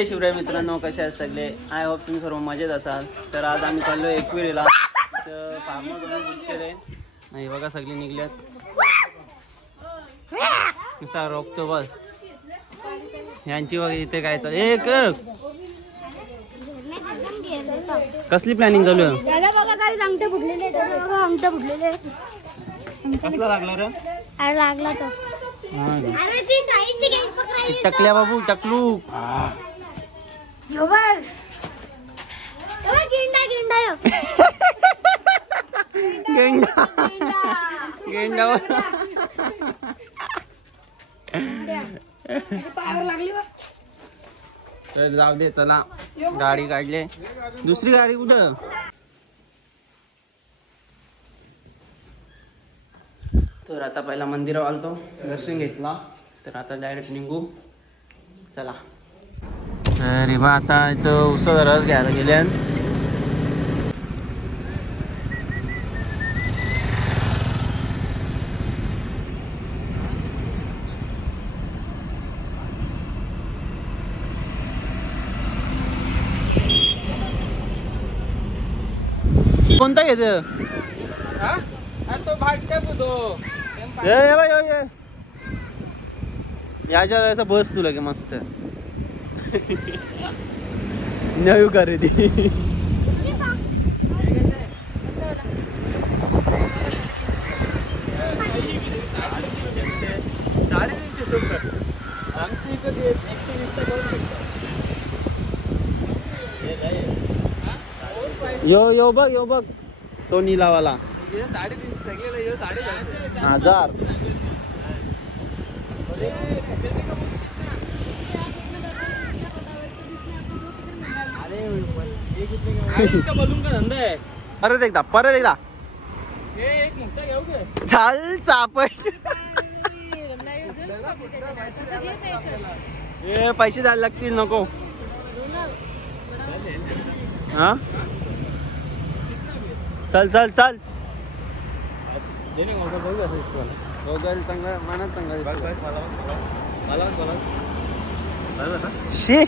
जय शिवराय मित्रांनो, कसे आहेत सगळे? आय होप तुम्ही सर्व मजेत असाल. तर आज आम्ही चाललो एकविरीला. तर फार्मर बुक केले नाही बघा, सगळी निघल्यात. रोखतो बस यांची बघा इथे काय चालू. एक कसली प्लॅनिंग चालू आहे? कसला लागला रे? लागला तो टकल्या बाबू, टकलू. गेंडा गेंडा तर जाऊ दे, चला गाडी काढले. दुसरी गाडी कुठं? तर आता पहिला मंदिरावर आलतो, दर्शन घेतला. तर आता डायरेक्ट निघू. चला. तर बा आता इथं उसाचा रस घ्यायला गेल्या. कोणता घेत? तो भाटका बुधो याच्या असं बस तुला की मस्त नवी खरेदी. आमची कधी 120 यो यो बघ, यो बघ तो नीलावाला 1000. इसका बलून का धंदा है. परत एकदा चाल चापट. हे पैसे द्यायला लागतील, नको. हा चल चल चल. चांगला मानात चांगला शी.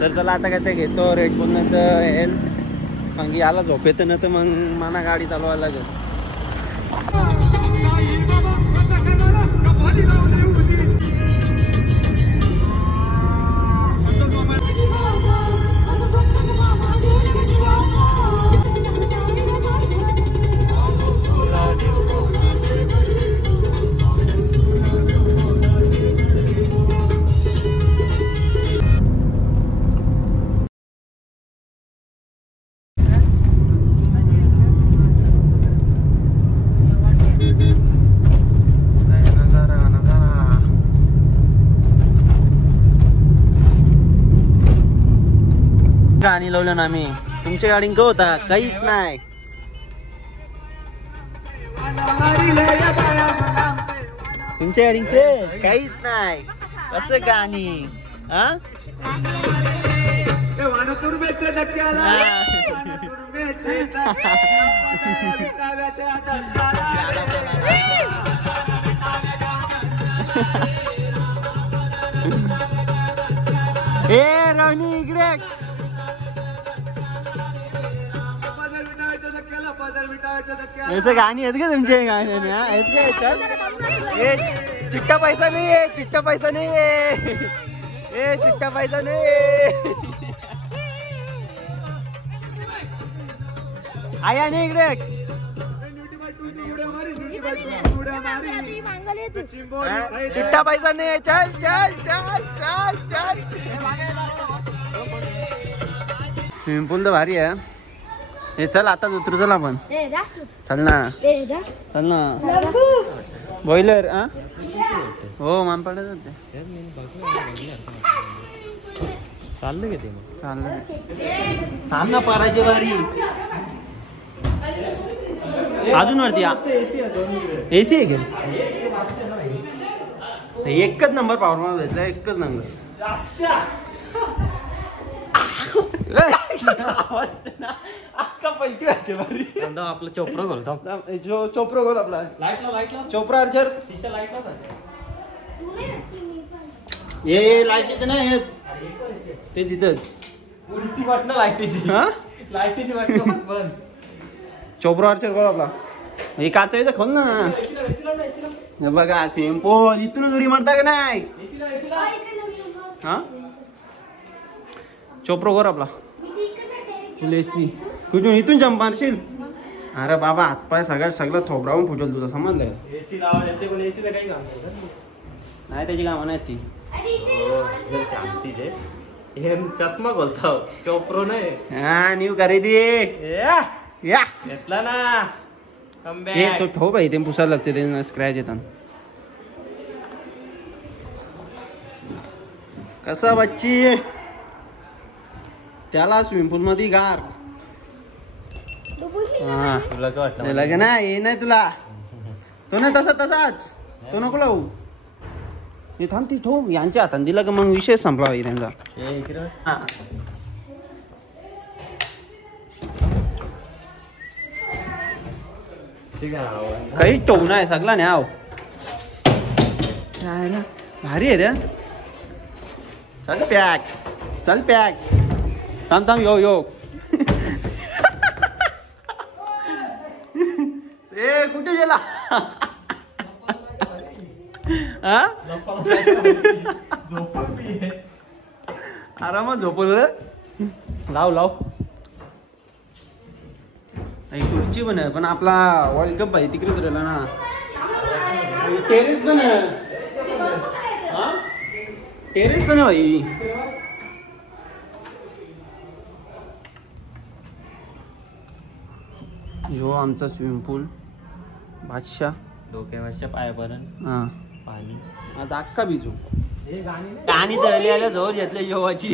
तर चला आता काय ते घेतो रेट बोलणं तर हेल्थ मग याला झोप येतं ना, तर मग मला गाडी चालवायला लागेल. गाणी लावलं ना आम्ही. तुमच्या गाडी का होता? काहीच नाही. तुमच्या गाडी काहीच नाही. असं गाणी हा ए राणी इकडे. ऐसे गाणी आहेत का तुमच्या गाण्याने? आहेत का? चिट्टा पैसा नाही आहे, चिट्टा पैसा नाही आहे. ए चिट्टा पैसा नाही आहे. आया नाही इकडे. चिट्टा पैसा नाही आहे. चल चल चल चल चल. स्विमिंग पूल तर भारी आहे. हे चल आता उतरू. चल आपण. चल ना, चल ना. बॉयलर हो मान पडत होते. चाललं घेते चाललं. थांब ना, पाराची बारी अजून वरती. एसी आहे का? एकच नंबर पॉवर मार भेटला, एकच नंबर. अक्का पलटी व्हायची बारी. आपला चोपरा गोल. चोपरा गोल आपला. चोपरा अर्चर. ये लाईट येते ना. ते तिथंच उलटी वाटलं लाईटीची. हा लाईटीची वाटलं बंद. चोपरावरच्या बघ आपला हे काचायचं खोल ना. हे बघा स्विमिंग पूल इथूनच उडी मारता का नाही. हा चोपरो कर आपला एसी कुठून इथून जंप मारशील. अरे बाबा हातपाय सगळं थोबरावून फुटल तुझं समजलं. एसी लावा येते पण एसीचं काही काम नाही त्याची कामं नाही ती. हो शांती जे हे चष्मा बोलता टोपरो नाही. हा न्यू खरेदी या घेतला ना. हे तो ठोक आहे ते पुसायला लागते ते स्क्रॅच येतात. कसा बच्ची त्याला स्विमिंग पूल मध्ये गार. तुला काय वाटलं लगे ना हे नाही तुला तो नाही तसाच तो नको लावू. हे थांब ती ठेव यांच्या हातात दिला का मग विषय संपला पाहिजे त्यांचा. काही टोक नाही सगळा नाही आव भारी आहे रे. चल पॅक थांब यो ए कुठे गेला. आरामात झोपल रे. लाव खुर्ची पण आपला वर्ल्ड कप आहे तिकडेच राहिला ना. टेरेस पण आहे भाई. यो आमचा स्विमिंग पूल बादशाह डोक्यावरच्या पायापर्यंत हा पाणी. आज अख्खा भिजू पाणी तळली आल्या जवळ घेतल्या जेवाची.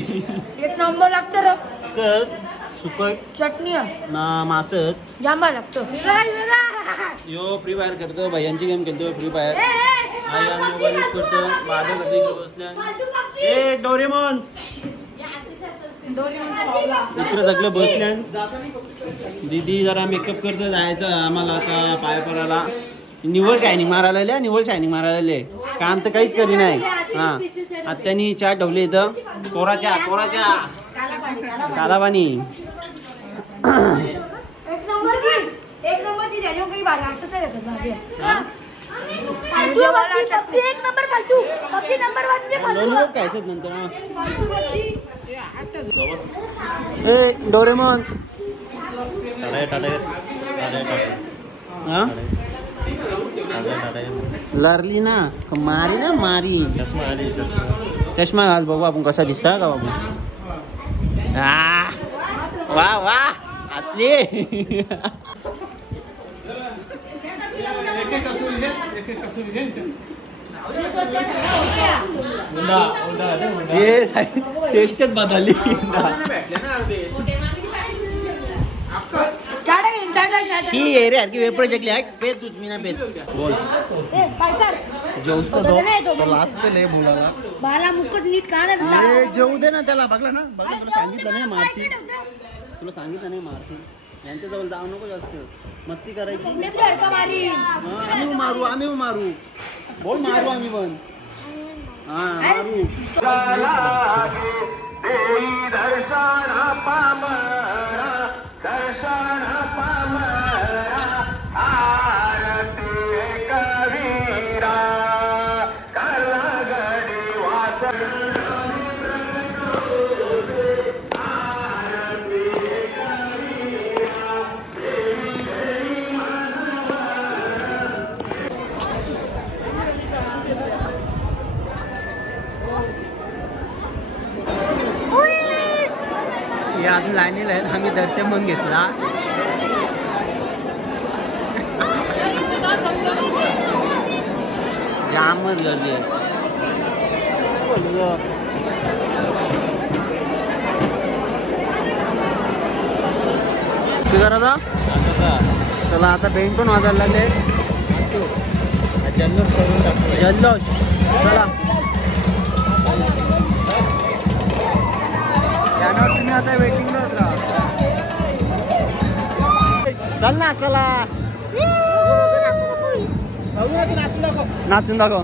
एक नंबर लागतं तर सुकट चटणी ना मासत जांभा लागतो. यो फ्री फायर करतो भैयांची गेम खेळतो फ्री फायर. मोबाईल यूज करतो बाबा बसल्या. ए डोरेमॉन इकडे सगळे बसल्या. दीदी जरा मेकअप करतो जायचं आम्हाला आता पाय पराला. निवळ शायनिंग मारायला काम तर काहीच करी नाही. हा आत्यानी चहा ठेवली इथं कोराच्या काला पाणी. एक नंबर ती जाने काही बारा असं नाही रखत. एक नंबर फालतू पबजी नंबर 1 ने फालतू खायचं नंतर. ए डोरेमॉन लरली ना मारी चष्मा घाल बघू आपण कसा दिसता का बाबू. वा असली. टेस्टच बदलली. वेपर जगली आहे पेत तूच मी नाही पेत. बोल बाला मुकच नीट का जेवू दे ना त्याला. बघला ना सांगितलं नाही मारती. तुला सांगितलं नाही मारती. यांच्याजवळ जाऊ नको जास्त मस्ती करायची. आम्ही मारू बोल मारू आम्ही पण. हा मारू. अजून लाईनीला आहेत. आम्ही दर्शन पण घेतला. जामच गर्दी आहे. चला आता बेंड पण वाजायला लागले. जल्लोष करून टाकतो. जल्लोष चला तुम्ही आता वेटिंगलाच राहा. चल ना चला नाचून दाखव.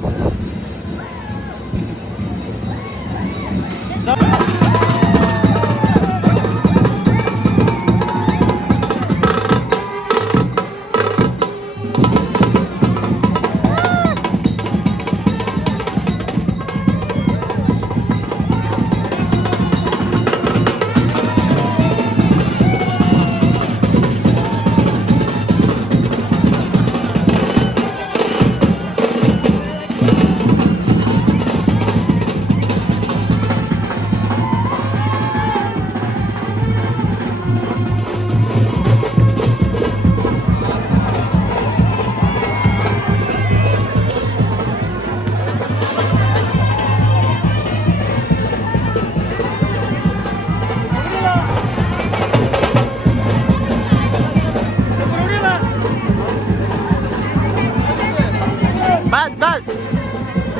बस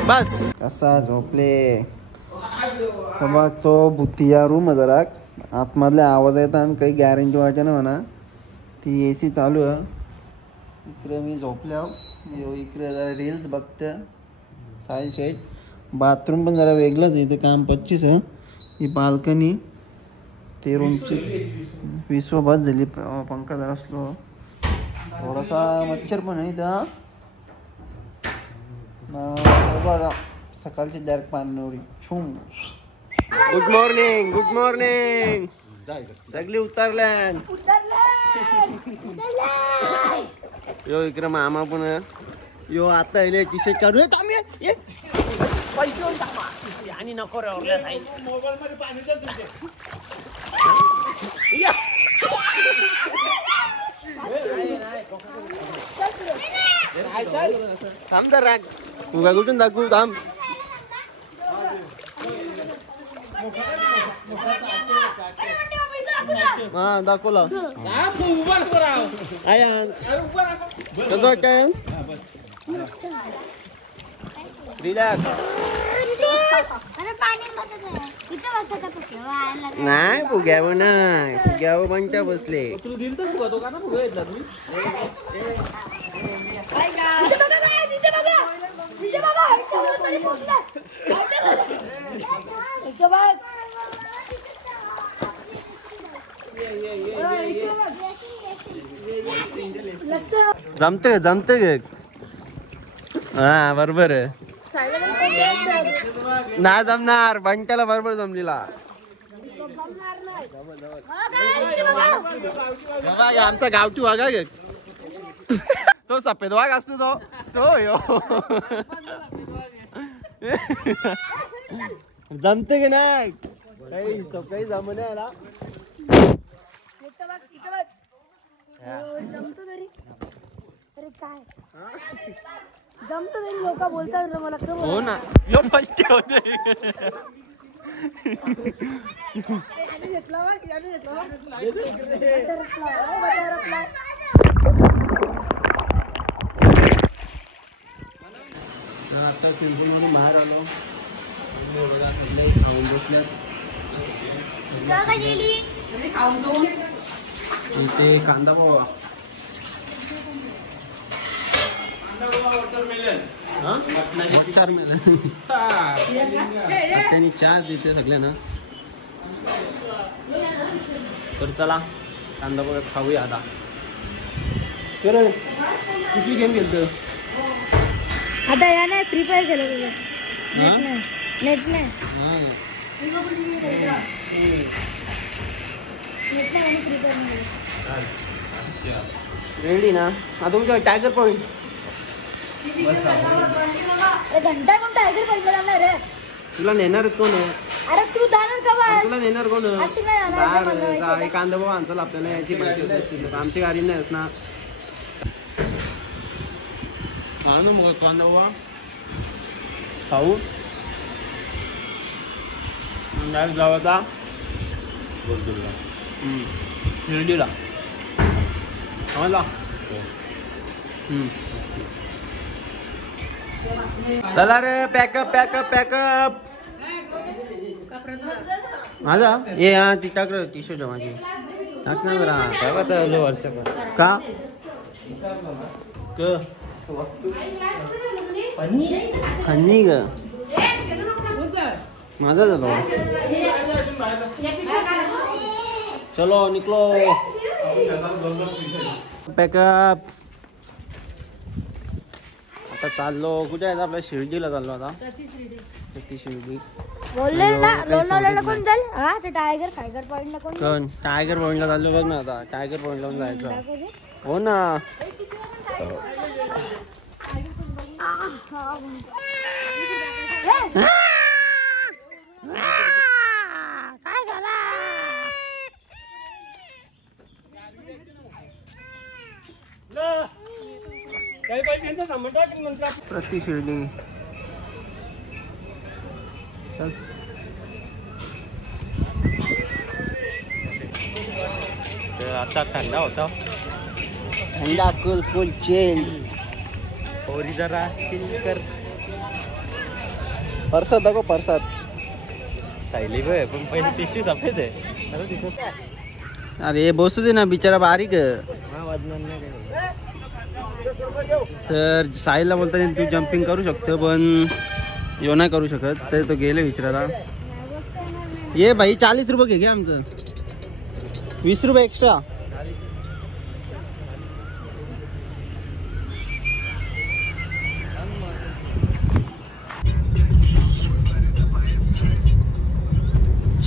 बस कसा झोपले तर बघ तो भुतिया रूम जरा आतमधले आवाज येतात आणि काही गॅरंटी वाटते ना म्हणा ती AC चालू आहे इकडे मी झोपल्या इकडे जरा रील्स बघते साईल शेट बाथरूम पण जरा वेगळंच आहे इथे काम 25 आहे ही बाल्कनी ते रूमची 20 बस झाली पंखा जरा स्लो थोडासा मच्छर पण आहे इथं बघा सकाळची डायरेक्ट पाणीवरी छुम गुड मॉर्निंग सगळी उतरल्या यो इकडे मामा पण यो आता येले टी शर्ट काढू आणि नको रे ओरल्या मोबाईल मध्ये पाणी थांब तर राग उगा कुठून दाखवू थांब हा दाखवला कसं वाटतंय रिलॅक्स नाही फुग्यावर नाही फुग्यावर बनच्या बसले जमते ग हा बरोबर नाही जमणार बंट्याला बरोबर जमलेला आमचा गावठी वाघ ग तो सफेद वाघ असतो तो यो जमते की नाही काही सकाळी जमणे आला जमतो तरी अरे काय जमतो तरी लोक बोलतात मला हो ना यो पलटे होते आता सिंपलमधून बाहेर आलो खाऊन बसल्यात ते कांदा पोहा त्यांनी चहा देते सगळ्यांना तर चला कांदा पोहा खाऊया आता तर कुठली गेम खेळतो आता या नाही फ्री फायर खेळत नेट नाही रेडी ना आता तुमच्या टायगर पॉइंट घंटा कोण टायगर पॉइंट जाणार रे तुला नेणारच कोण आहे अरे तू जाणार का तुला नेणार कोण कांदा भाऊ आणचाल आपल्याला याची पैसे असतील आमची गाडी नाही ना आणू मग कांदा भाऊ खाऊ जाऊ आता शिर्डीला चला रे पॅकअप माझा ये हा ती टाक टी शर्ट माझी टाक ना बरं वर्ष का फन्नी ग माझा झालो चलो निकलो पॅकअप आता चाललो कुठे आहे आपल्या शिर्डीला चाललो आता ती शिर्डी बोलले ना लोणावळ्याला कोण जाईल हा ते टायगर पॉइंटला कोण टायगर पॉइंटला चाललो बघ ना आता टायगर पॉइंटला जायचं हो ना काय झाला प्रति शिर्डी चल आता थंडा होता थंडा फुल चिल पोरी जरा chill कर. परसात दाखव परसात. थैली बघ पण पहिले टिश्यू सफेद आहे. मला दिसत नाही. अरे बसू दे ना बिचारा बारीक आहे. हा वाजणार नाही काय. तर साहिलला बोलताना तू जम्पिंग करू शकतो पण यो नाही करू शकत तर तो गेले विचारायला. ये भाई 40 रुपये घे आमचं 20 रुपये एक्स्ट्रा.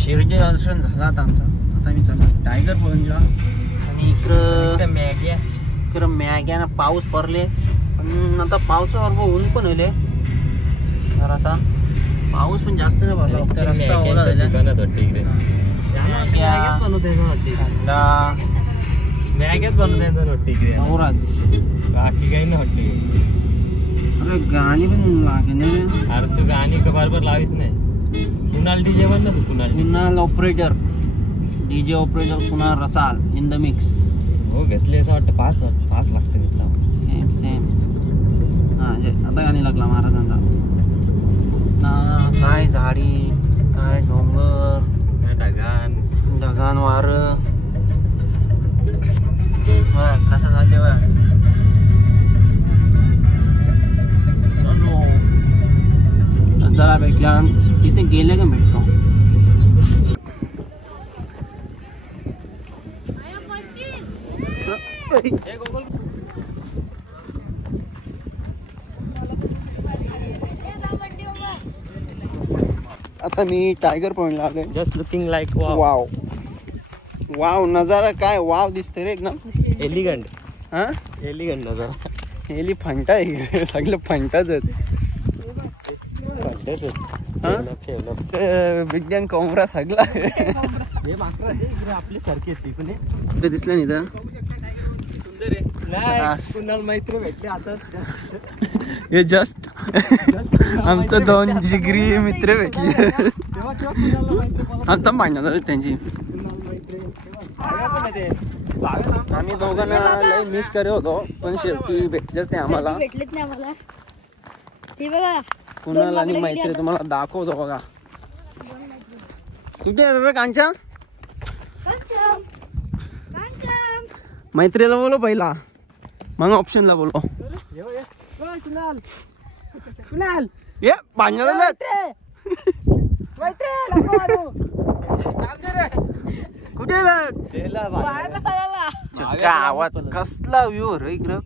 शिर्डी दर्शन झाला आता आमचा. आता मी चाललो टायगर पॉइंटला आणि इकडं मॅग्यानं पाऊस पडले पण आता पावसावर ऊन पण होले जरासा. पाऊस पण जास्त नाही पडला तर रस्ता ओला झाला. मॅगच बनवता वाटते नवराज. बाकी काही नाही वाटते. अरे गाणी पण लागे नाही. अरे तू गाणी बरोबर लावीस नाही. कुणाल डीजे बन ना तू. Kunal operator DJ operator Kunal Rasal in the mix. हो घेतले असं वाटतं 5 लागतं घेतला. सेम हा आता गाणी लागला महाराजांचा. ना काय झाडी काय डोंगर काय ढगान वार कसा झाले बा. चला भेटल्या तिथे गेले का भेटतो. आता मी टायगर पॉइंटला आलोय. Just looking like wow wow नजारा काय वाव दिसते रे एकदम एलिगंट. हा एलिगंट नजारा. एली फंटा आहे सगळं फंटाच आहेत. विज्ञान कोंबरा सगळा आपले सारखे पण दिसलं नाही तर कुणाल मैत्री भेटले आता. हे जस्ट आमचं 2 जिगरी मित्र भेटले. आता मांडणार झाली त्यांची. आम्ही दोघांना लय मिस करत होतो पण शेवटी भेटलेच नाही आम्हाला. कुणाल आणि मैत्री तुम्हाला दाखवतो बघा. कुठे रे कांचा. मैत्रीला बोलो पहिला मग ऑप्शनला बोलो. ये पाण्याला कुठे आवाज कसला व्ह्यू रे इकडं.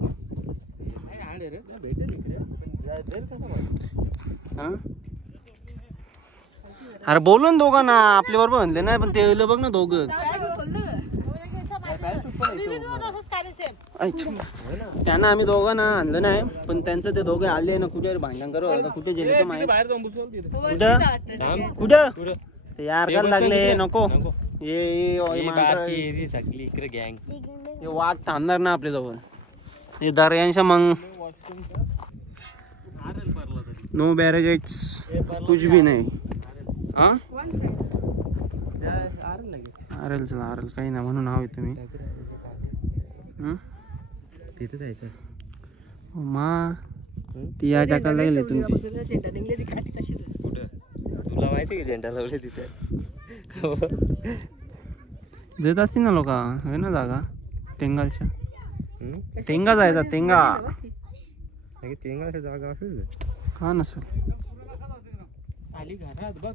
अरे बोललो ना दोघांना आपल्या बरोबर म्हणले नाही पण ते बघ ना दोघं. त्यांना आम्ही दोघांना आणलं नाही पण त्यांचं ते दोघे आले ना कुठे भांडण करू. कुठे गेले तर माहिती कुठं यार काय लागले नको. हे वाघ थांबणार ना आपल्या जवळ. हे दर्यांशा मग नो बॅरिगेट्स कुछ भी नाही. हा आरेल चला आरेल काही ना म्हणून हवे तुम्ही. तिथे जायचं मा ती या जागा लागले तुम्ही. तुला माहिती का झेंडा लावले तिथे. जात असतील ना लोक आहे ना जागा टेंगाच्या. टेंगा जायचा टेंगा जागा असेल का नसेल. खाली घरात बघ.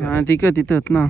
हा तिकडं तिथंच ना.